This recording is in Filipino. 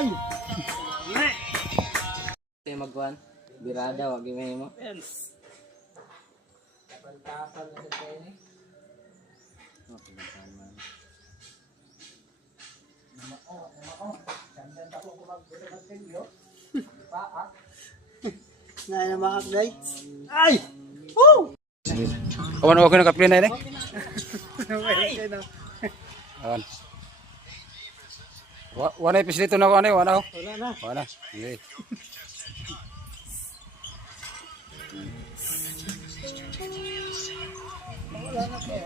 Ay! Kaya magkuhan. Birada, wag yung mo. Yes. Kapal-kapal na sa tayo ni. Okay, man. Namao. Sandan ako kumag-video. Paa. Na maak day. Ay! Woo! Awan okay na kapli na ini. Okay na. Awan. Wana pisilito na ko ano, wana ko. Wala na. Wana. Okay. Wala na po.